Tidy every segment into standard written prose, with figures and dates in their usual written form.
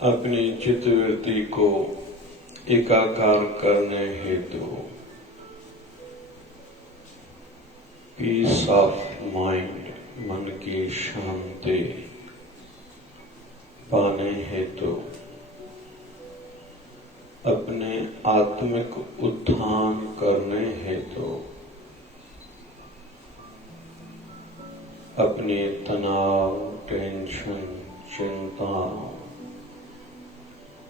अपनी चित्तवृत्ति को एकाकार करने हेतु पीस ऑफ माइंड, मन की शांति पाने हेतु अपने आत्मिक उत्थान करने हेतु अपने तनाव, टेंशन, चिंता,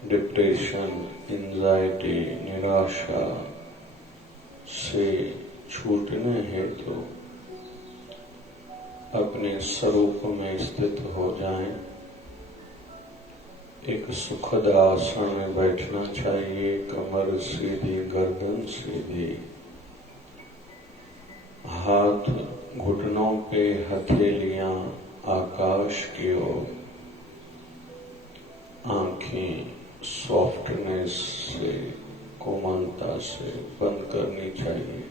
डिप्रेशन, एंजाइटी, निराशा से छूटने हेतु अपने स्वरूप में स्थित हो जाएं। एक सुखद आसन में बैठना चाहिए, कमर सीधी, गर्दन सीधी, हाथ घुटनों पे, हथेलियां आकाश की ओर, आंखें सॉफ्टनेस से, कोमलता से बंद करनी चाहिए।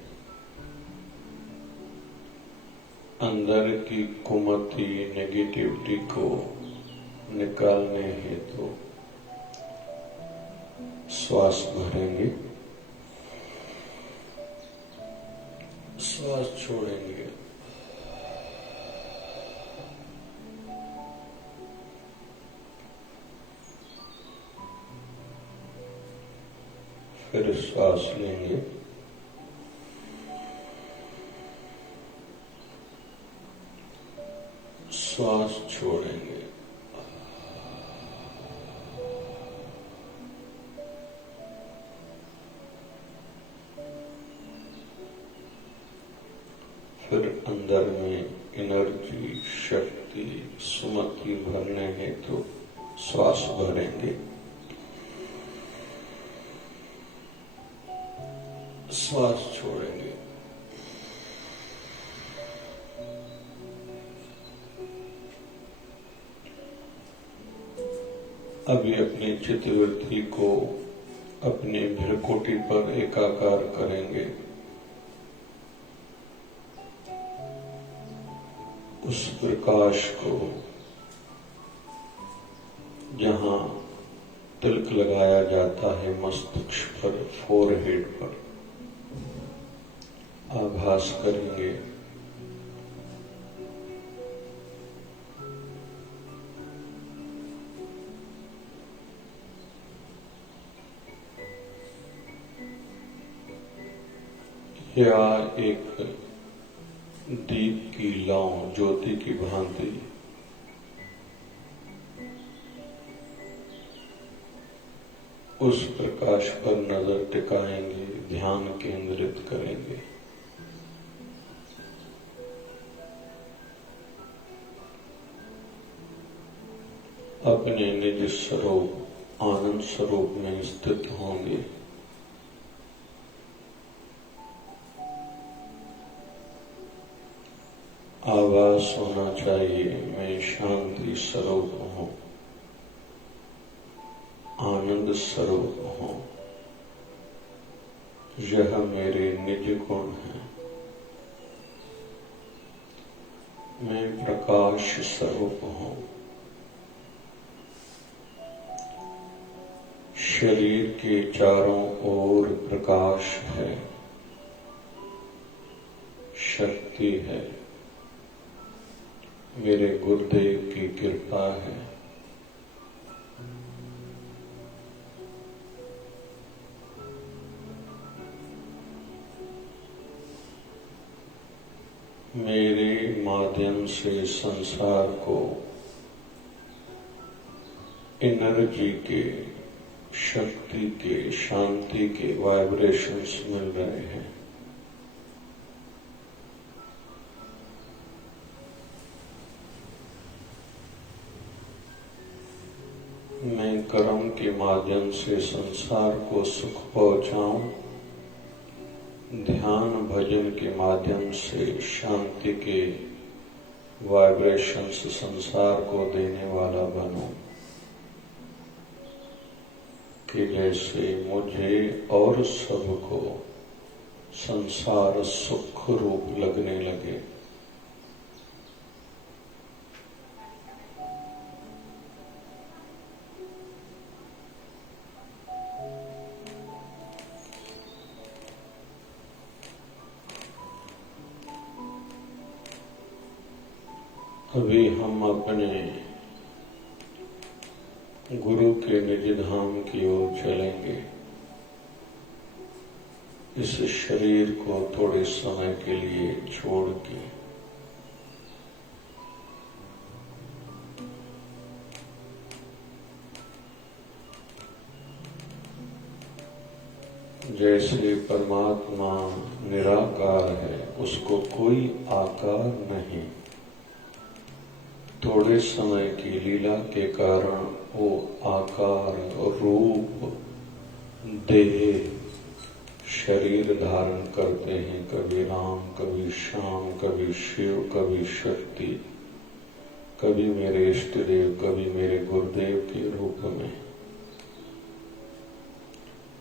अंदर की कुमति, नेगेटिविटी को निकालने हेतु श्वास भरेंगे, श्वास छोड़ेंगे। फिर श्वास लेंगे, श्वास छोड़ेंगे। फिर अंदर में एनर्जी, शक्ति, सुमति भरने हेतु श्वास भरेंगे, श्वास छोड़ेंगे। अभी अपनी चित्तवृत्ति को अपनी भ्रकुटी पर एकाकार करेंगे। उस प्रकाश को जहां तिलक लगाया जाता है मस्तिष्क पर, फोरहेड पर, आभास करेंगे। या एक दीप की लौ, ज्योति की भांति उस प्रकाश पर नजर टिकाएंगे, ध्यान केंद्रित करेंगे। अपने निज स्वरूप, आनंद स्वरूप में स्थित होंगे। आवाज होना चाहिए, मैं शांति स्वरूप हूं, आनंद स्वरूप हूं, यह मेरे निज गुण है। मैं प्रकाश स्वरूप हूं। शरीर के चारों ओर प्रकाश है, शक्ति है, मेरे गुरुदेव की कृपा है। मेरे माध्यम से संसार को एनर्जी के, शक्ति के, शांति के वाइब्रेशंस मिल रहे हैं। मैं कर्म के माध्यम से संसार को सुख पहुंचाऊं, ध्यान भजन के माध्यम से शांति के वाइब्रेशंस संसार को देने वाला बनूं, कि जैसे मुझे और सबको संसार सुख रूप लगने लगे। अभी हम अपने गुरु के निज धाम की ओर चलेंगे। इस शरीर को थोड़े समय के लिए छोड़ के जैसे परमात्मा निराकार है, उसको कोई आकार नहीं, थोड़े समय की लीला के कारण वो आकार, रूप, देह, शरीर धारण करते हैं। कभी राम, कभी श्याम, कभी शिव, कभी शक्ति, कभी मेरे इष्ट देव, कभी मेरे गुरुदेव के रूप में।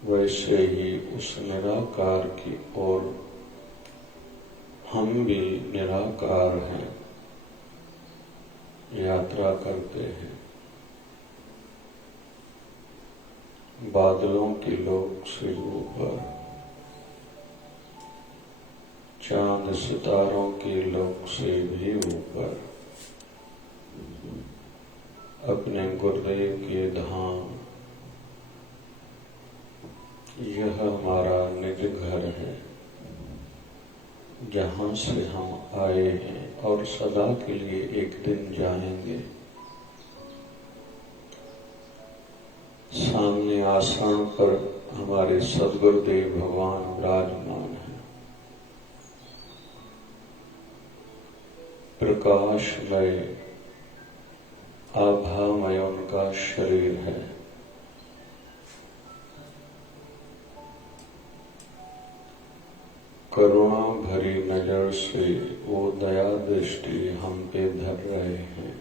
वैसे ही उस निराकार की ओर हम भी निराकार हैं, यात्रा करते हैं। बादलों के लोक से ऊपर, चांद सितारों के लोक से भी ऊपर, अपने गुरुदेव के धाम, यह हमारा निज घर है, जहां से हम आए हैं और सदा के लिए एक दिन जाएंगे। सामने आसन पर हमारे सद्गुरुदेव भगवान विराजमान हैं। प्रकाशमय, आभामय उनका शरीर है। करुणा भरी नजर से वो दया दृष्टि हम पे धर रहे हैं।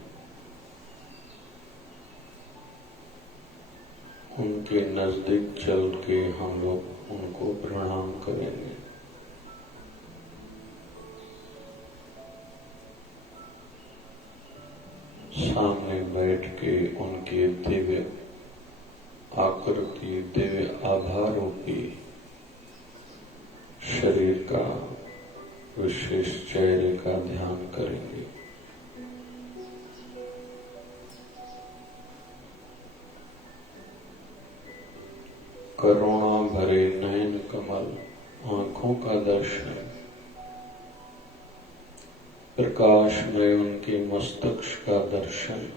उनके नजदीक चल के हम लोग उनको प्रणाम करेंगे। सामने बैठ के उनके दिव्य आकृति, दिव्य आभारूपी शरीर का, विशेष चेहरे का ध्यान करेंगे। करुणा भरे नयन कमल, आंखों का दर्शन, प्रकाश में उनके मस्तक का दर्शन,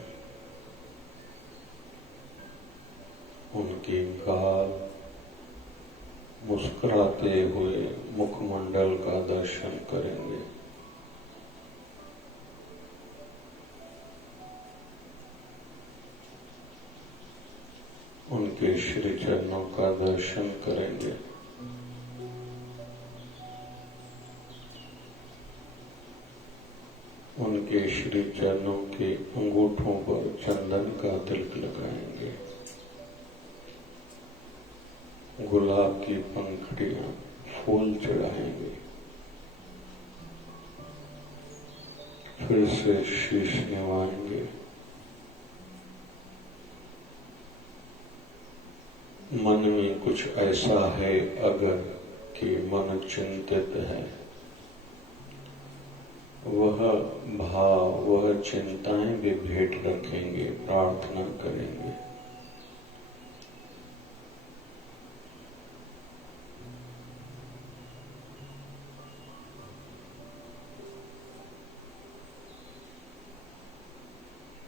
उनके गाल, मुस्कुराते हुए मुखमंडल का दर्शन करेंगे। उनके श्री चरणों का दर्शन करेंगे। उनके श्री चरणों के अंगूठों पर चंदन का तिलक लगाएंगे। गुलाब की पंखुड़ियां, फूल चढ़ाएंगे। फिर से शीश निवाएंगे। मन में कुछ ऐसा है अगर कि मन चिंतित है, वह भाव, वह चिंताएं भी भेंट रखेंगे, प्रार्थना करेंगे।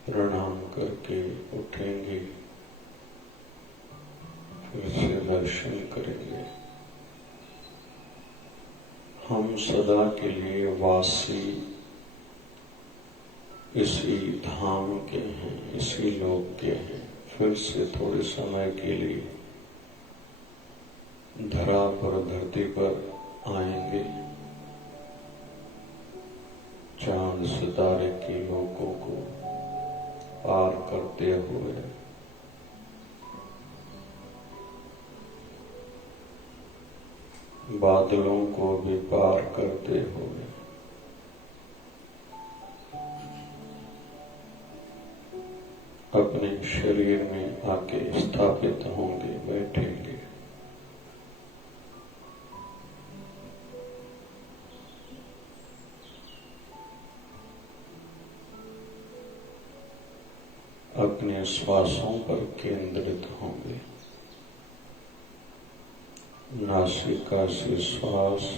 प्रणाम करके उठेंगे, फिर से दर्शन करेंगे। हम सदा के लिए वासी इसी धाम के हैं, इसी लोक के हैं। फिर से थोड़े समय के लिए धरा पर, धरती पर आएंगे। चांद सितारे के लोकों को पार करते हुए बादलों को भी पार करते हुए अपने शरीर में आके स्थापित होंगे, बैठेंगे। अपने श्वासों पर केंद्रित होंगे। नासिका से श्वास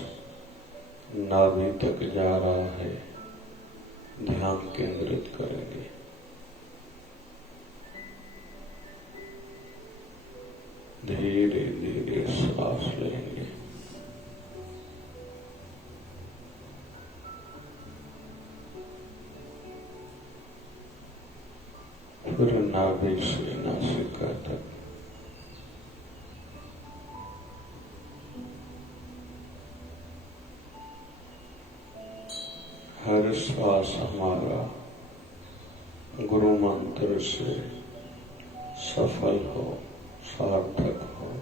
नाभि तक जा रहा है, ध्यान केंद्रित करेंगे। धीरे धीरे श्वास लेंगे। फिर नाभि से नासिका तक। हर श्वास हमारा गुरु मंत्र से सफल हो, सार्थक हो।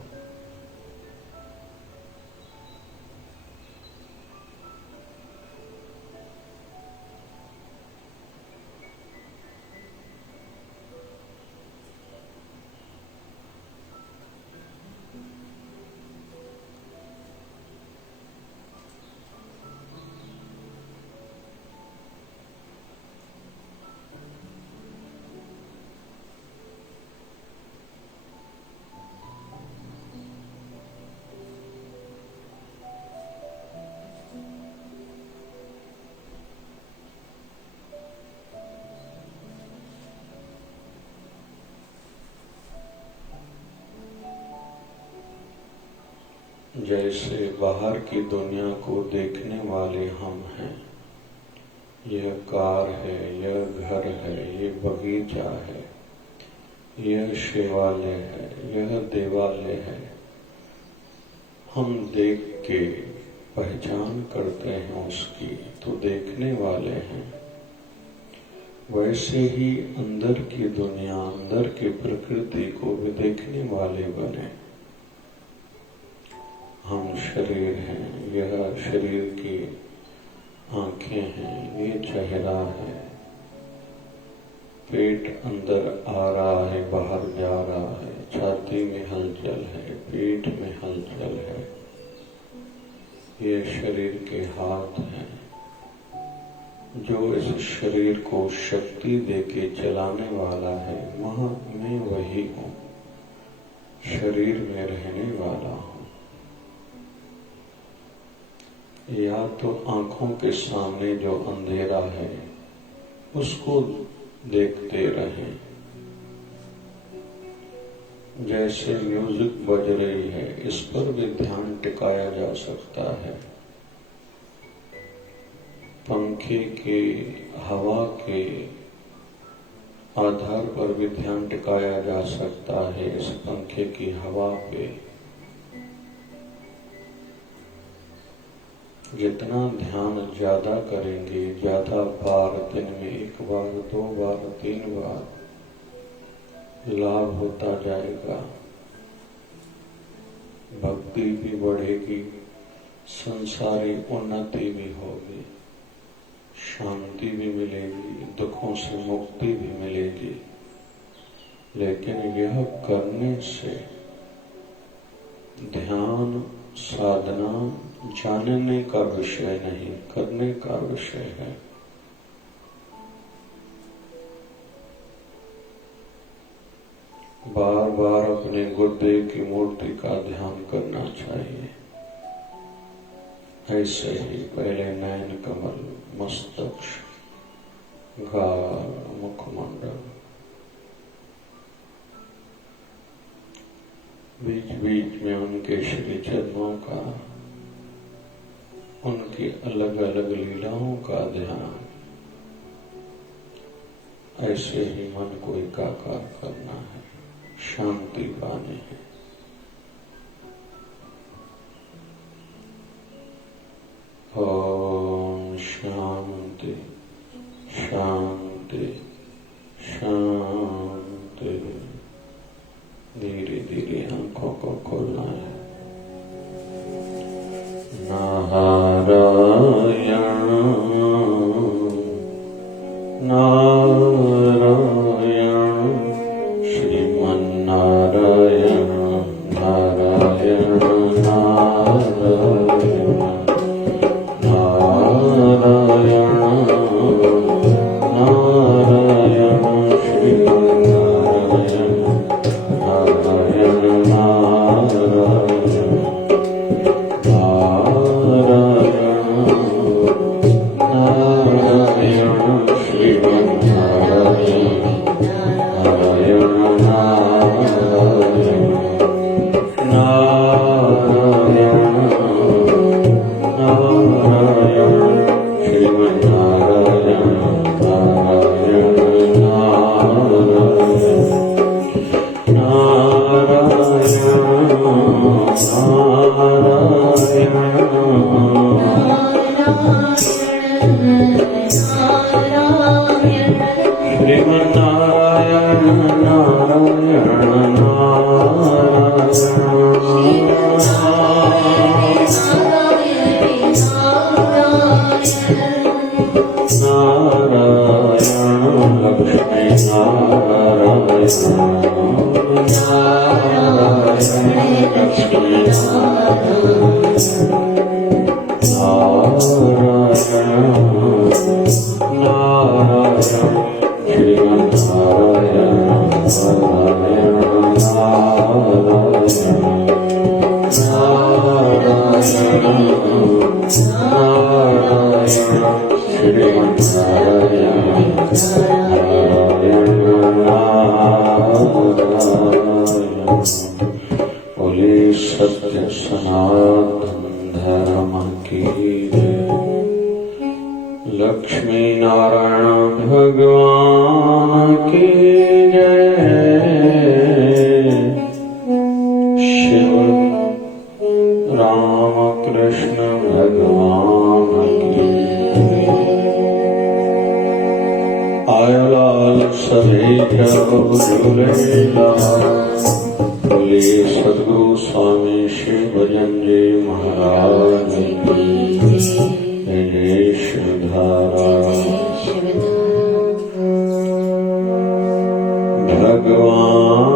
जैसे बाहर की दुनिया को देखने वाले हम हैं, यह कार है, यह घर है, ये बगीचा है, यह शिवालय है, यह देवालय है, हम देख के पहचान करते हैं उसकी, तो देखने वाले हैं। वैसे ही अंदर की दुनिया, अंदर की प्रकृति को भी देखने वाले बने। हम शरीर हैं, यह शरीर की आंखें हैं, ये चेहरा है, पेट अंदर आ रहा है, बाहर जा रहा है, छाती में हलचल है, पेट में हलचल है, ये शरीर के हाथ हैं। जो इस शरीर को शक्ति देके चलाने वाला है, मैं वही हूँ, शरीर में रहने वाला हूँ। या तो आंखों के सामने जो अंधेरा है उसको देखते रहें। जैसे म्यूजिक बज रही है, इस पर भी ध्यान टिकाया जा सकता है। पंखे के हवा के आधार पर भी ध्यान टिकाया जा सकता है, इस पंखे की हवा पे। जितना ध्यान ज्यादा करेंगे, ज्यादा बार, दिन में 1 बार, 2 बार, 3 बार, लाभ होता जाएगा। भक्ति भी बढ़ेगी, संसारी उन्नति भी होगी, शांति भी मिलेगी, दुखों से मुक्ति भी मिलेगी। लेकिन यह करने से ध्यान साधना जानने का विषय नहीं, करने का विषय है। बार बार अपने गुरुदेव की मूर्ति का ध्यान करना चाहिए। ऐसे ही पहले नयन कमल, मस्तक, गाल, मुखमंडल, बीच बीच में उनके श्री चरणों का, उनकी अलग अलग लीलाओं का ध्यान। ऐसे ही मन को एकाकार करना है, शांति पानी है। ओम शांति शांति शांति। धीरे धीरे आंखों को खोलना है। नारायण नारायण श्रीमन्नारायण बोले सत्य सनातन धर्म की जय। लक्ष्मी नारायण भगवान की जय। शिव राम कृष्ण भगवान की आयो लाल सभी प्रभु झूलेलाल। बोले सद्गुरु स्वामी श्री भजन जी महाराज की जय। शिवधारा भगवान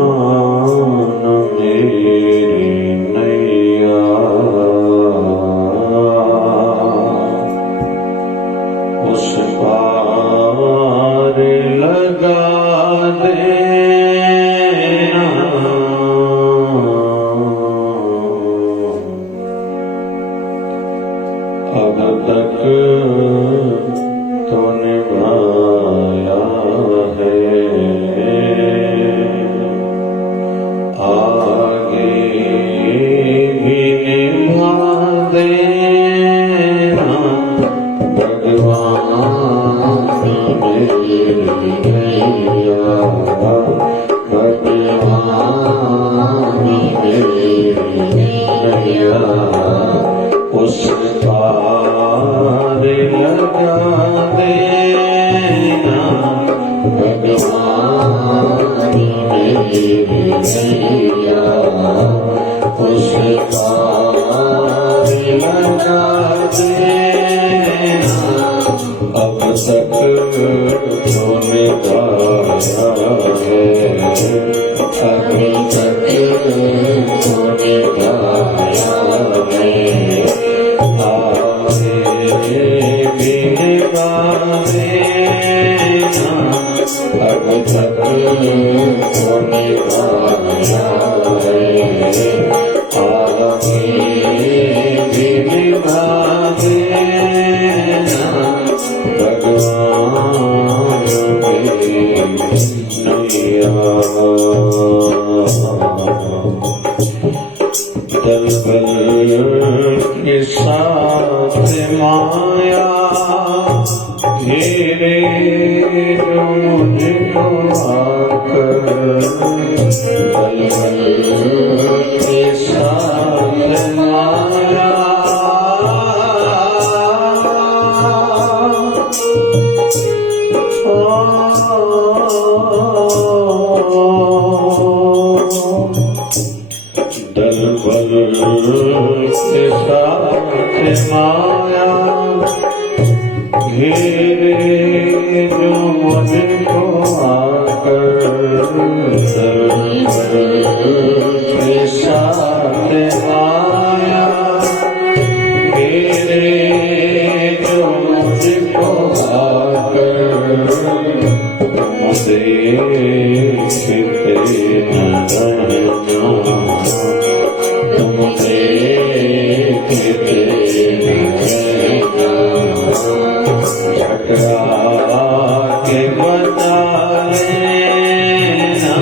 मेरी नैया उस पार लगा दे। अब तक तो निभाया है, आगे भी निभा देना। भगवान मेरी नैया, भगवान मेरी नैया उस पार लगा देना। भगवान मेरी नैया उस पार लगा देना। अब तक तो निभाया है, अभी तक तो निभाया है, आगे भी निभा देना। अब तक तो निभाया है, आगे भी निभा देना। भगवान मेरी नैया दलबल के साथ माया घेरे जो मुझको आकर। दलबल के साथ माया दलबल के साथ माया घेरे जो मुझको आकर। दलबल के साथ माया घेरे जो मुझको आकर। देखते न रहना, तुम देखते न रहना। झगड़ा के बता लेना,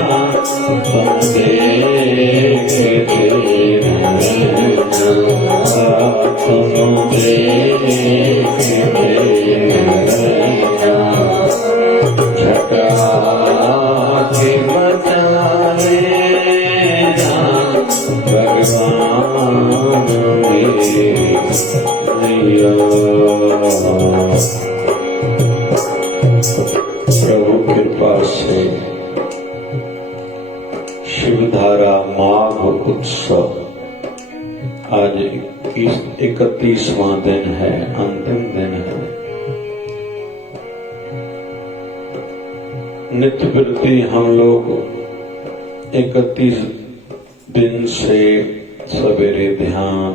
तुम देखते न रहना। तुम देखते न रहना। झगड़ा के बता लेना। भगवान मेरी नैया। प्रभु कृपा से धारा माघ उत्सव। आज 31वां दिन है, अंतिम दिन है। नित्य वृत्ति हम लोग 31 दिन से सवेरे ध्यान,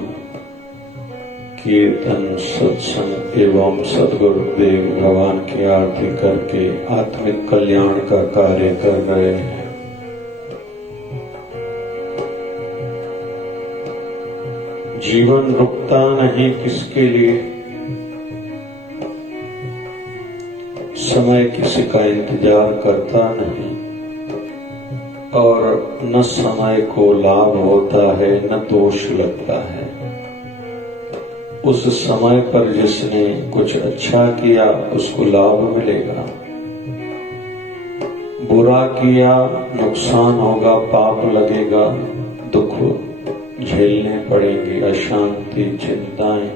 कीर्तन, सत्संग एवं सद्गुरुदेव भगवान की आरती करके आत्मिक कल्याण का कार्य कर रहे हैं। जीवन रुकता नहीं किसके लिए, समय किसी का इंतजार करता नहीं, और न समय को लाभ होता है न दोष लगता है। उस समय पर जिसने कुछ अच्छा किया उसको लाभ मिलेगा, बुरा किया नुकसान होगा, पाप लगेगा, दुख झेलने पड़ेंगे, अशांति, चिंताएं।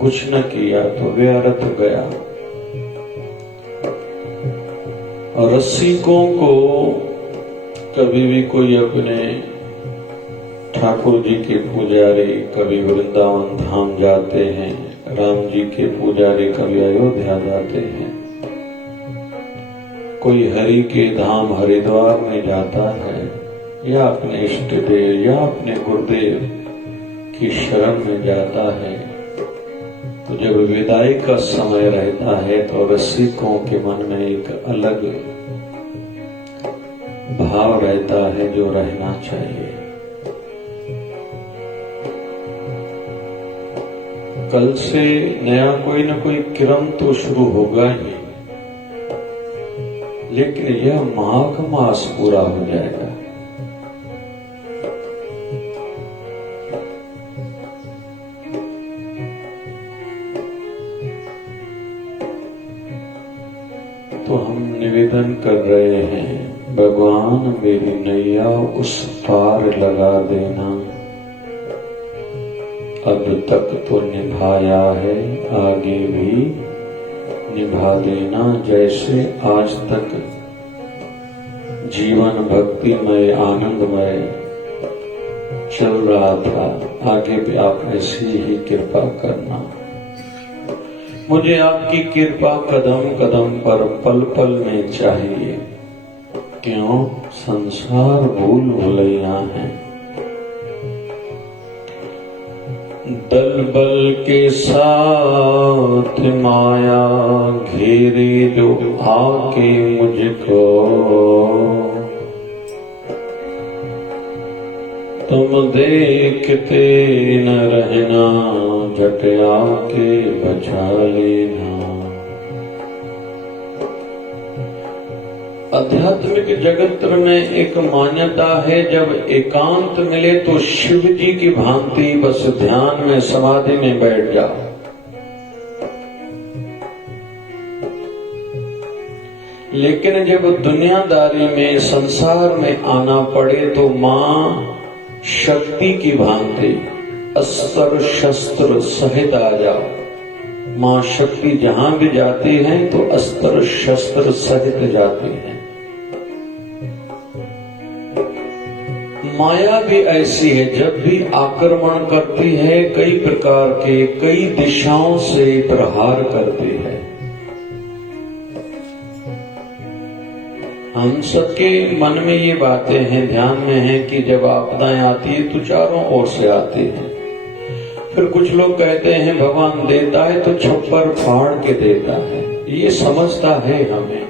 कुछ न किया तो व्यर्थ गया। और रसिकों को कभी भी कोई अपने ठाकुर जी के पुजारी कभी वृंदावन धाम जाते हैं, राम जी के पुजारी कभी अयोध्या जाते हैं, कोई हरि के धाम हरिद्वार में जाता है, या अपने इष्ट देव या अपने गुरुदेव की शरण में जाता है, तो जब विदाई का समय रहता है तो रसिकों के मन में एक अलग भाव रहता है जो रहना चाहिए। कल से नया कोई न कोई क्रम तो शुरू होगा ही, लेकिन यह माघ मास पूरा हो जाएगा। तो हम निवेदन कर रहे हैं, भगवान मेरी नैया उस पार लगा देना। अब तक तो निभाया है, आगे भी निभा देना। जैसे आज तक जीवन भक्तिमय आनंदमय चल रहा था, आगे भी आप ऐसी ही कृपा करना। मुझे आपकी कृपा कदम कदम पर पल पल में चाहिए। क्यों? संसार भूल भुलैया है। दल बल के साथ माया घेरे जो आके मुझको, तुम देखते न रहना, झट आके बचा लेना। आध्यात्मिक जगत में एक मान्यता है, जब एकांत मिले तो शिव जी की भांति बस ध्यान में समाधि में बैठ जाओ। लेकिन जब दुनियादारी में संसार में आना पड़े तो मां शक्ति की भांति अस्त्र शस्त्र सहित आ जाओ। मां शक्ति जहां भी जाती हैं तो अस्त्र शस्त्र सहित जाती हैं। माया भी ऐसी है, जब भी आक्रमण करती है कई प्रकार के कई दिशाओं से प्रहार करती है। हम सबके मन में ये बातें हैं, ध्यान में है कि जब आपदाएं आती है तो चारों ओर से आती है। फिर कुछ लोग कहते हैं भगवान देता है तो छप्पर फाड़ के देता है, ये समझता है हमें।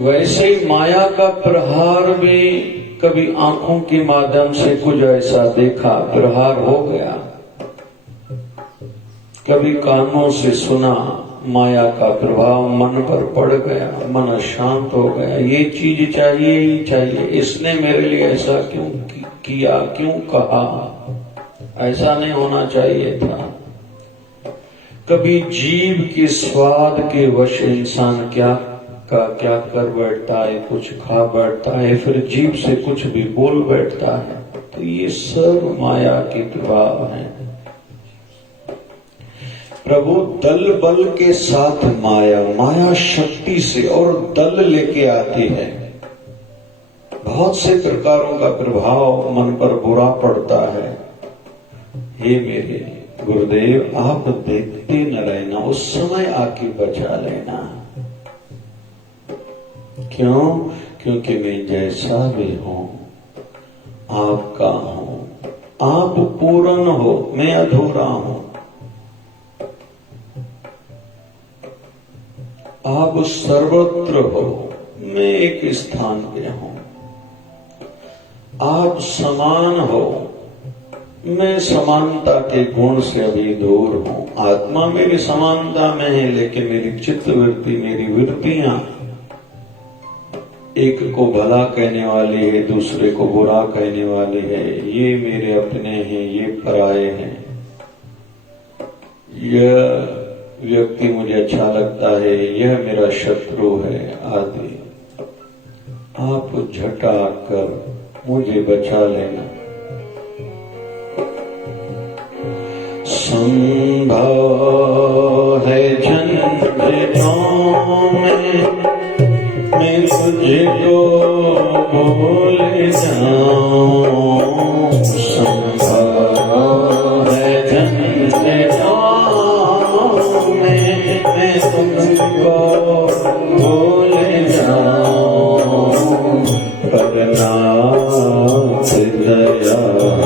वैसे ही माया का प्रहार भी कभी आंखों के माध्यम से कुछ ऐसा देखा, प्रहार हो गया। कभी कानों से सुना, माया का प्रभाव मन पर पड़ गया, मन शांत हो गया। ये चीज चाहिए ही चाहिए, इसने मेरे लिए ऐसा क्यों किया, क्यों कहा, ऐसा नहीं होना चाहिए था। कभी जीभ के स्वाद के वश इंसान क्या कर बैठता है, कुछ खा बैठता है, फिर जीभ से कुछ भी बोल बैठता है। तो ये सब माया के प्रभाव है। प्रभु दल बल के साथ माया, माया शक्ति से और दल लेके आती है। बहुत से प्रकारों का प्रभाव मन पर बुरा पड़ता है। हे मेरे गुरुदेव, आप देखते न रहना, उस समय आके बचा लेना। क्यों? क्योंकि मैं जैसा भी हूं आपका हूं। आप पूर्ण हो, मैं अधूरा हूं। आप सर्वत्र हो, मैं एक स्थान पे हूं। आप समान हो, मैं समानता के गुण से अभी दूर हूं। आत्मा मेरी समानता में है, लेकिन मेरी चित्त वृत्ति, मेरी वृत्तियां एक को भला कहने वाली है, दूसरे को बुरा कहने वाली है। ये मेरे अपने हैं, ये पराये हैं। यह व्यक्ति मुझे अच्छा लगता है, यह मेरा शत्रु है आदि। आप झटा कर मुझे बचा लेना। संभव है झंझटों में मैं तुझको भूल जाऊं। संभव है झंझटों में मैं तुझको भूल जाऊं। पर नाथ दया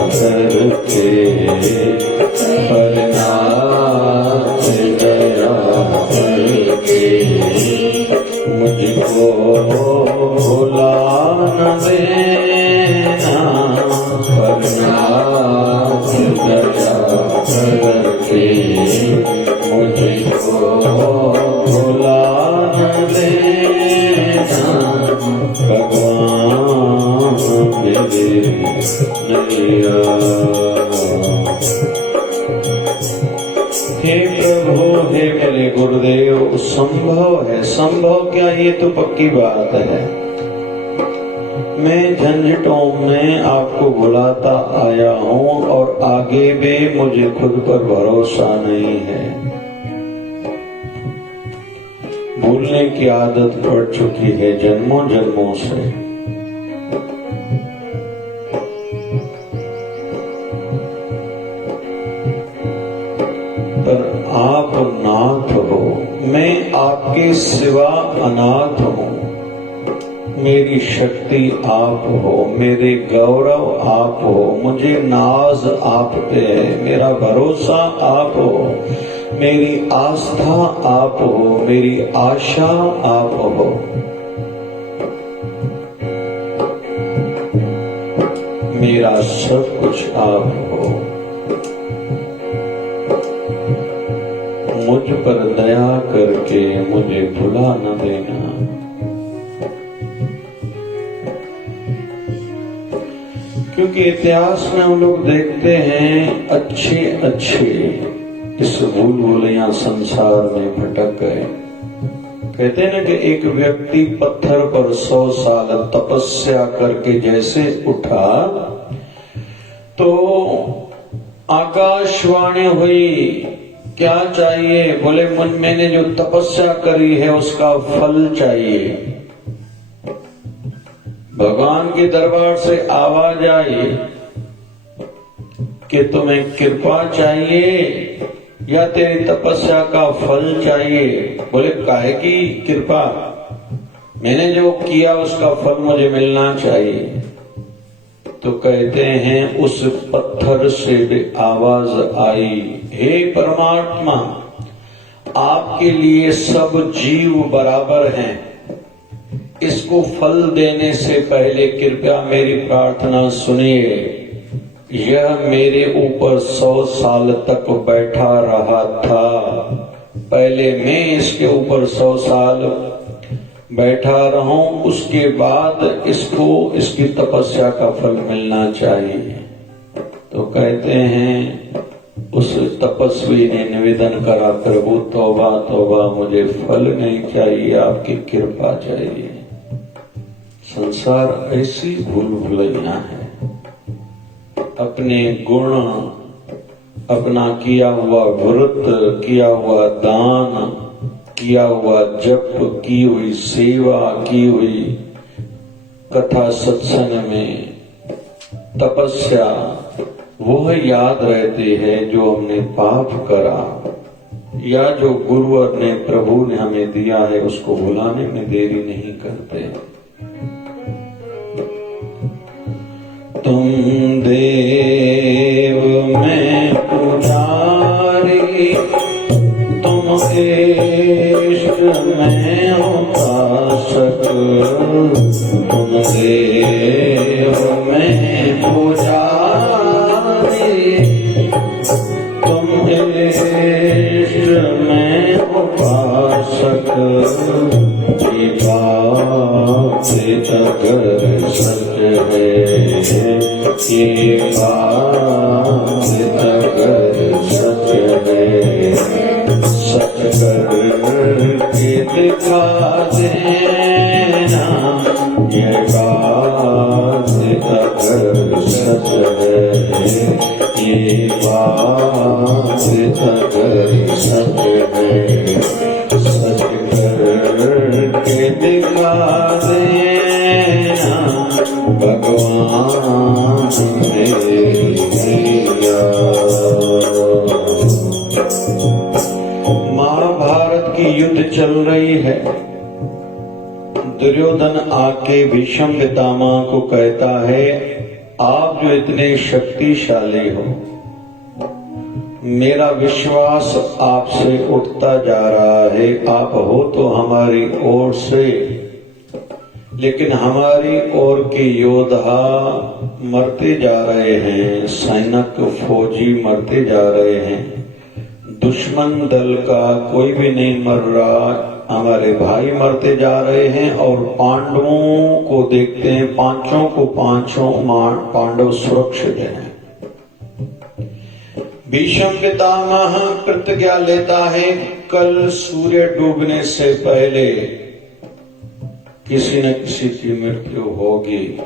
करके, पर नाथ दया करके मुझको भुला न देना। पर नाथ दया करके मुझको भुला न देना। भगवान मेरे नैया। हे प्रभु, हे मेरे गुरुदेव, संभव है। संभव क्या, ये तो पक्की बात है। मैं झंझटों में आपको बुलाता आया हूं और आगे भी मुझे खुद पर भरोसा नहीं है। भूलने की आदत पड़ चुकी है जन्मों जन्मों से। पर आप नाथ हो, मैं आपके सिवा अनाथ हूं। मेरी शक्ति आप हो, मेरे गौरव आप हो, मुझे नाज आप पे है, मेरा भरोसा आप हो, मेरी आस्था आप हो, मेरी आशा आप हो। मेरा सब कुछ आप हो। मुझ पर दया करके मुझे भुला न देना। क्योंकि इतिहास में हम लोग देखते हैं अच्छे अच्छे इस भूल भुलैया संसार में भटक गए। कहते हैं ना कि एक व्यक्ति पत्थर पर 100 साल तपस्या करके जैसे उठा तो आकाशवाणी हुई, क्या चाहिए? बोले मैंने जो तपस्या करी है उसका फल चाहिए। भगवान के दरबार से आवाज आई कि तुम्हें कृपा चाहिए या तेरी तपस्या का फल चाहिए? बोले काहे की कृपा? मैंने जो किया उसका फल मुझे मिलना चाहिए। तो कहते हैं उस पत्थर से भी आवाज आई, हे परमात्मा, आपके लिए सब जीव बराबर हैं। इसको फल देने से पहले कृपया मेरी प्रार्थना सुनिए। यह मेरे ऊपर 100 साल तक बैठा रहा था। पहले मैं इसके ऊपर 100 साल बैठा रहूं, उसके बाद इसको इसकी तपस्या का फल मिलना चाहिए। तो कहते हैं उस तपस्वी ने निवेदन करा, प्रभु तौबा तौबा, मुझे फल नहीं चाहिए, आपकी कृपा चाहिए। संसार ऐसी भूल भुलैया है। अपने गुण, अपना किया हुआ व्रत, किया हुआ दान, किया हुआ जप, की हुई सेवा, की हुई कथा सत्संग में तपस्या वह याद रहती है जो हमने पाप करा, या जो गुरुवर ने प्रभु ने हमें दिया है उसको भुलाने में देरी नहीं करते। तुम देव मैं पुजारी, तुम इष्ट मैं उपासक, तुम देव मैं पुजारी, तुम इष्ट मैं उपासक, ये बात अगर सच है, ये बात अगर सच है, सच करके दिखा देना, ये बात अगर सच है, ये बात अगर सच है, सच करके दिखा देना भगवान मेरा। महाभारत की युद्ध चल रही है। दुर्योधन आके भीष्म पितामह को कहता है, आप जो इतने शक्तिशाली हो, मेरा विश्वास आपसे उठता जा रहा है। आप हो तो हमारी ओर से, लेकिन हमारी ओर के योद्धा मरते जा रहे हैं, सैनिक फौजी मरते जा रहे हैं, दुश्मन दल का कोई भी नहीं मर रहा, हमारे भाई मरते जा रहे हैं। और पांडवों को देखते हैं, पांचों को पांचों पांडव सुरक्षित हैं। भीष्म पितामह प्रतिज्ञा लेता है, कल सूर्य डूबने से पहले किसी न किसी की मृत्यु होगी।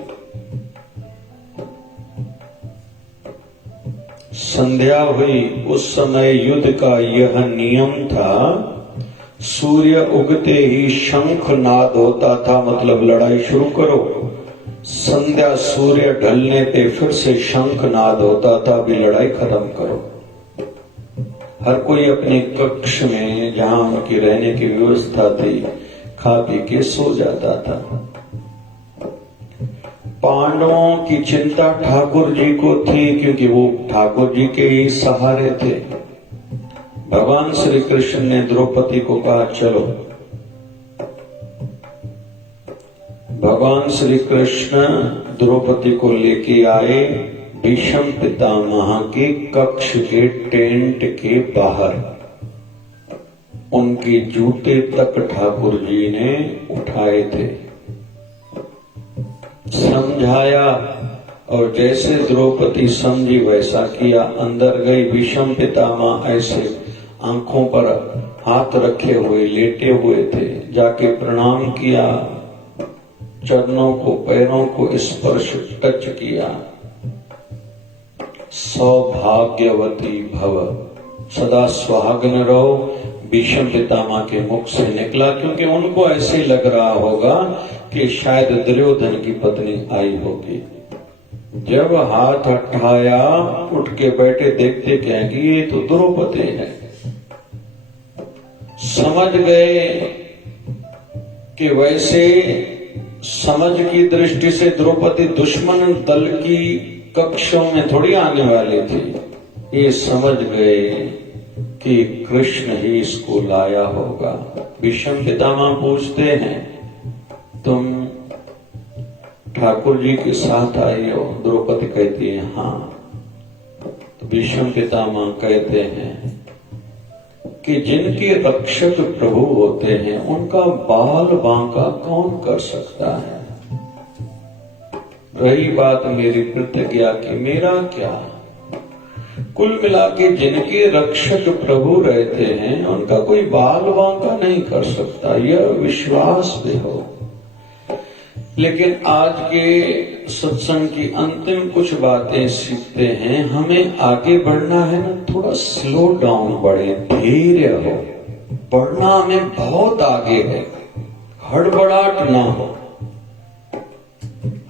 संध्या हुई, उस समय युद्ध का यह नियम था, सूर्य उगते ही शंख नाद होता था, मतलब लड़ाई शुरू करो। संध्या सूर्य ढलने पे फिर से शंख नाद होता था, भी लड़ाई खत्म करो। हर कोई अपने कक्ष में जहां उनकी रहने की व्यवस्था थी खा पी के सो जाता था। पांडवों की चिंता ठाकुर जी को थी, क्योंकि वो ठाकुर जी के ही सहारे थे। भगवान श्री कृष्ण ने द्रौपदी को कहा चलो। भगवान श्री कृष्ण द्रौपदी को लेके आए भीष्म पितामह के कक्ष के टेंट के बाहर। उनके जूते तक ठाकुर जी ने उठाए थे, समझाया, और जैसे द्रौपदी समझी वैसा किया। अंदर गई, भीष्म पितामह ऐसे आंखों पर हाथ रखे हुए लेटे हुए थे, जाके प्रणाम किया, चरणों को पैरों को स्पर्श टच किया। सौभाग्यवती भव, सदा सुहागन रहो, भीष्म पितामह के मुख से निकला, क्योंकि उनको ऐसे लग रहा होगा कि शायद दुर्योधन की पत्नी आई होगी। जब हाथ उठाया, उठ के बैठे, देखते क्या कि ये तो द्रौपदी है। समझ गए कि वैसे समझ की दृष्टि से द्रौपदी दुश्मन दल की कक्षों में थोड़ी आने वाली थी। ये समझ गए कि कृष्ण ही इसको लाया होगा। भीष्म पितामह पूछते हैं, तुम ठाकुर जी के साथ आई हो? द्रौपदी कहती है हाँ। तो भीष्म पितामह कहते हैं कि जिनके रक्षक प्रभु होते हैं उनका बाल बांका कौन कर सकता है। रही बात मेरी प्रतिज्ञा की, मेरा क्या, कुल मिला के जिनके रक्षक प्रभु रहते हैं उनका कोई बाल बांका नहीं कर सकता, यह विश्वास भी हो। लेकिन आज के सत्संग की अंतिम कुछ बातें सीखते हैं। हमें आगे बढ़ना है ना, थोड़ा स्लो डाउन बढ़े, धीरे हो। बढ़ना हमें बहुत आगे है, हड़बड़ाहट ना हो।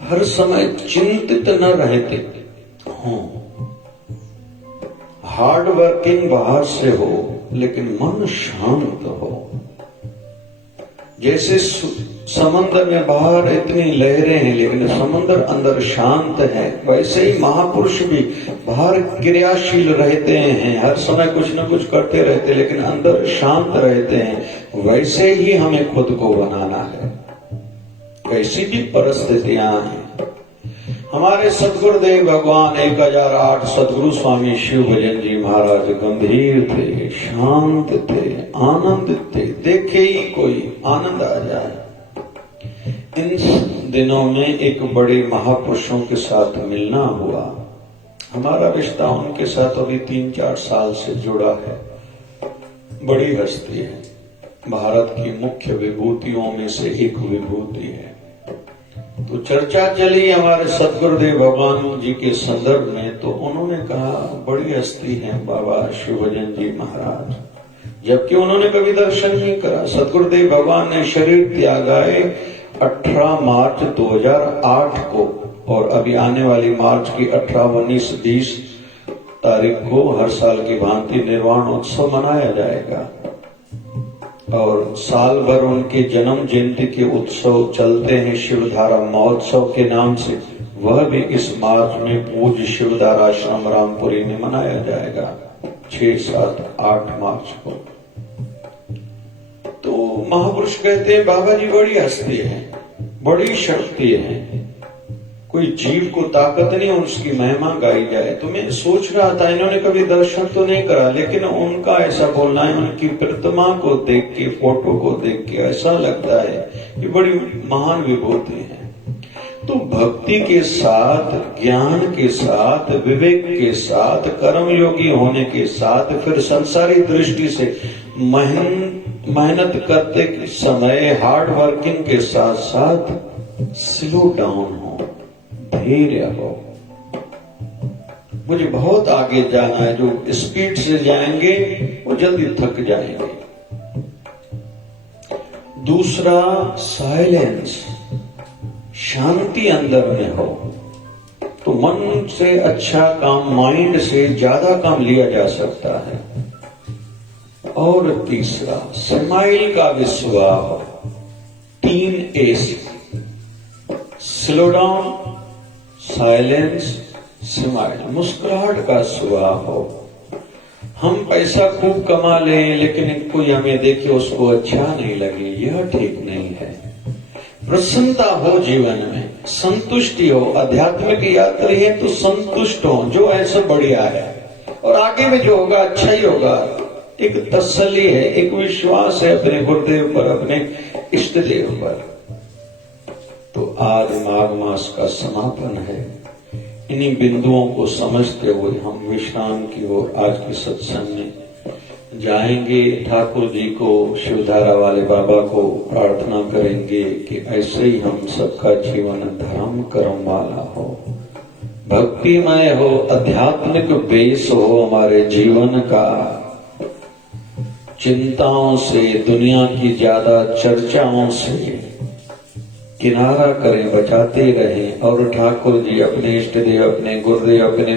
हर समय चिंतित न रहते हों, हार्ड वर्किंग बाहर से हो लेकिन मन शांत हो। जैसे समंदर में बाहर इतनी लहरें हैं लेकिन समंदर अंदर शांत है, वैसे ही महापुरुष भी बाहर क्रियाशील रहते हैं, हर समय कुछ न कुछ करते रहते लेकिन अंदर शांत रहते हैं। वैसे ही हमें खुद को बनाना है, वैसी भी परिस्थितियां हैं। हमारे सदगुरुदेव भगवान 1008 सदगुरु स्वामी शिव भजन जी महाराज गंभीर थे, शांत थे, आनंदित थे, देखे ही कोई आनंद आ जाए। इन दिनों में एक बड़े महापुरुषों के साथ मिलना हुआ। हमारा रिश्ता उनके साथ अभी 3-4 साल से जुड़ा है। बड़ी हस्ती है, भारत की मुख्य विभूतियों में से एक विभूति है। तो चर्चा चली हमारे सदगुरुदेव भगवान जी के संदर्भ में, तो उन्होंने कहा बड़ी हस्ती है बाबा शिवभजन जी महाराज, जबकि उन्होंने कभी दर्शन नहीं करा। सदगुरुदेव भगवान ने शरीर त्यागाए 18 मार्च 2008 को, और अभी आने वाली मार्च की 18, 19, 20 तारीख को हर साल की भांति निर्वाण उत्सव मनाया जाएगा। और साल भर उनके जन्म जयंती के उत्सव चलते हैं शिवधारा महोत्सव के नाम से, वह भी इस मार्च में पूज्य शिवधारा आश्रम रामपुरी में मनाया जाएगा 6, 7, 8 मार्च को। तो महापुरुष कहते हैं बाबा जी बड़ी हस्ती है, बड़ी शक्ति है, कोई जीव को ताकत नहीं उसकी महिमा गाई जाए। तो मैं सोच रहा था इन्होंने कभी दर्शन तो नहीं करा, लेकिन उनका ऐसा बोलना है, उनकी प्रतिमा को देख के, फोटो को देख के ऐसा लगता है कि बड़ी महान विभूति है। तो भक्ति के साथ, ज्ञान के साथ, विवेक के साथ, कर्मयोगी होने के साथ, फिर संसारी दृष्टि से मेहनत करते समय हार्ड वर्किंग के साथ साथ स्लो डाउन हो, धैर्य हो। मुझे बहुत आगे जाना है, जो स्पीड से जाएंगे वो जल्दी थक जाएंगे। दूसरा साइलेंस, शांति अंदर में हो तो मन से अच्छा काम, माइंड से ज्यादा काम लिया जा सकता है। और तीसरा स्माइल का विश्वास, 3 S, slow down, silence, smile, मुस्कुराहट का स्वभाव हो। हम पैसा खूब कमा लें लेकिन कोई हमें देखे उसको अच्छा नहीं लगे, यह ठीक नहीं है। प्रसन्नता हो जीवन में, संतुष्टि हो। आध्यात्मिक यात्री है तो संतुष्ट हो, जो ऐसा बढ़िया है और आगे में जो होगा अच्छा ही होगा। एक तसल्ली है, एक विश्वास है अपने गुरुदेव पर, अपने इष्ट देव पर। तो आज माघ मास का समापन है। इन्हीं बिंदुओं को समझते हुए हम विश्राम की ओर आज के सत्संग में जाएंगे। ठाकुर जी को, शिवधारा वाले बाबा को प्रार्थना करेंगे कि ऐसे ही हम सबका जीवन धर्म कर्म वाला हो, भक्तिमय हो, आध्यात्मिक बेस हो हमारे जीवन का। चिंताओं से, दुनिया की ज्यादा चर्चाओं से किनारा करें, बचाते रहें। और ठाकुर जी अपने इष्ट देव, अपने गुरुदेव, अपने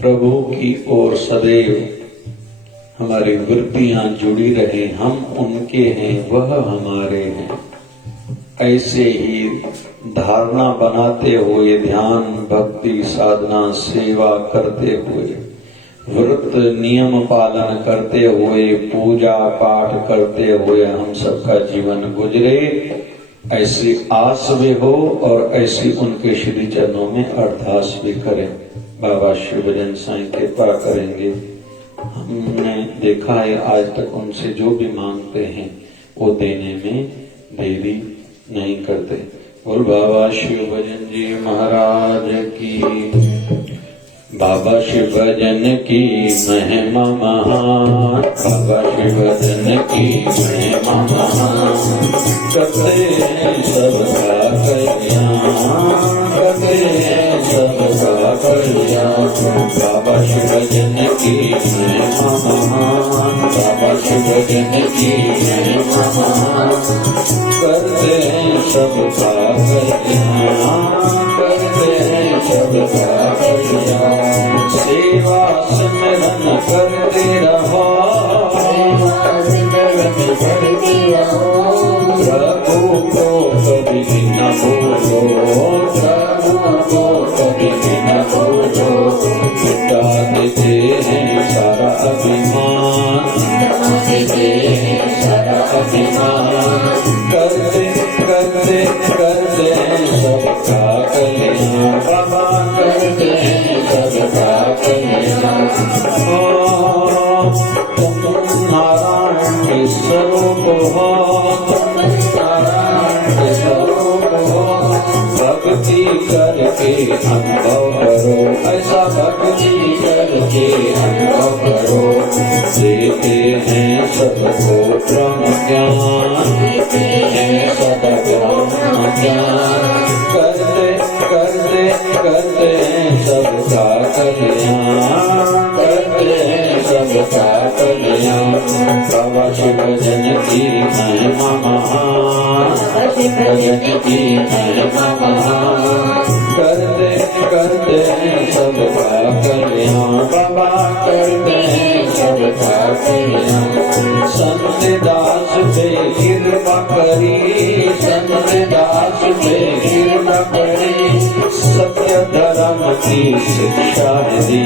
प्रभु की ओर सदैव हमारी वृत्तियां जुड़ी रहे। हम उनके हैं, वह हमारे हैं। ऐसे ही धारणा बनाते हुए, ध्यान, भक्ति, साधना, सेवा करते हुए, व्रत नियम पालन करते हुए, पूजा पाठ करते हुए हम सबका जीवन गुजरे, ऐसी आस भी हो और ऐसी उनके श्री चरणों में अरदास भी करें। बाबा शिवभजन साईं कृपा करेंगे। हमने देखा है आज तक उनसे जो भी मांगते हैं वो देने में देरी नहीं करते। बोल बाबा शिवभजन जी महाराज की, बाबा शिवभजन की महिमा महान, बाबा शिवभजन की महिमा महान। करते हैं सबका कल्याण, करते हैं सबका कल्याण। बाबा शिवभजन की महिमा महान, बाबा शिवभजन की महिमा महान। करते हैं सबका कल्याण। सबका कल्याण। सेवा सिमरन करते रहो, प्रभु को कभी न भूलो, प्रभु को कभी न भूलो। मिटा देते हैं सारा अभिमान, सारा अभिमान। करते करते करते हैं सबका कल्याण, बाबा करते हैं सबका कल्याण। तुम नारायण के स्वरूप हो, तुम नारायण के स्वरूप हो। भक्ति करके अनुभव करो, ऐसा भक्ति करके अनुभव करो। देते हैं सबको ब्रह्म ज्ञान, देते हैं सबको ब्रह्म ज्ञान। करते करते करते हैं सबका कल्याण, करते हैं सबका कल्याण। बाबा शिव जन की महिमा महान, भजन की महिमा महान। करते करते हैं सबका कल्याण, बाबा करते हैं सबका कल्याण। संत दास पे कृपा करी, संत दास पे कृपा करी। सत्य धर्म की शिक्षा दी,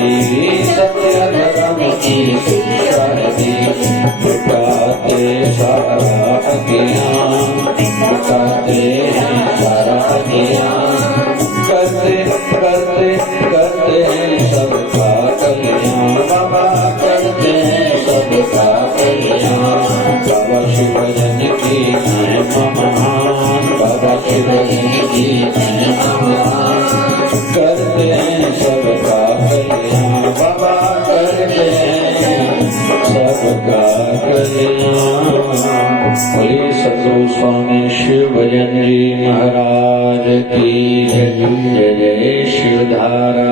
सत्य धर्म की शिक्षा दी। मिटाते सारा अज्ञान, मिटाते हैं सारा अज्ञान। करते करते करते हैं सबका कल्याण, बाबा करते हैं सबका कल्याण। बाबा शिव जन की महिमा महान, बाबा शिव जन की महिमा महान। करते हैं सबका कल्याण, बाबा करते हैं सबका कल्याण। बोलिए सतगुरु स्वामी शिव भजन जी महाराज की जय। जय जय शिवधारा।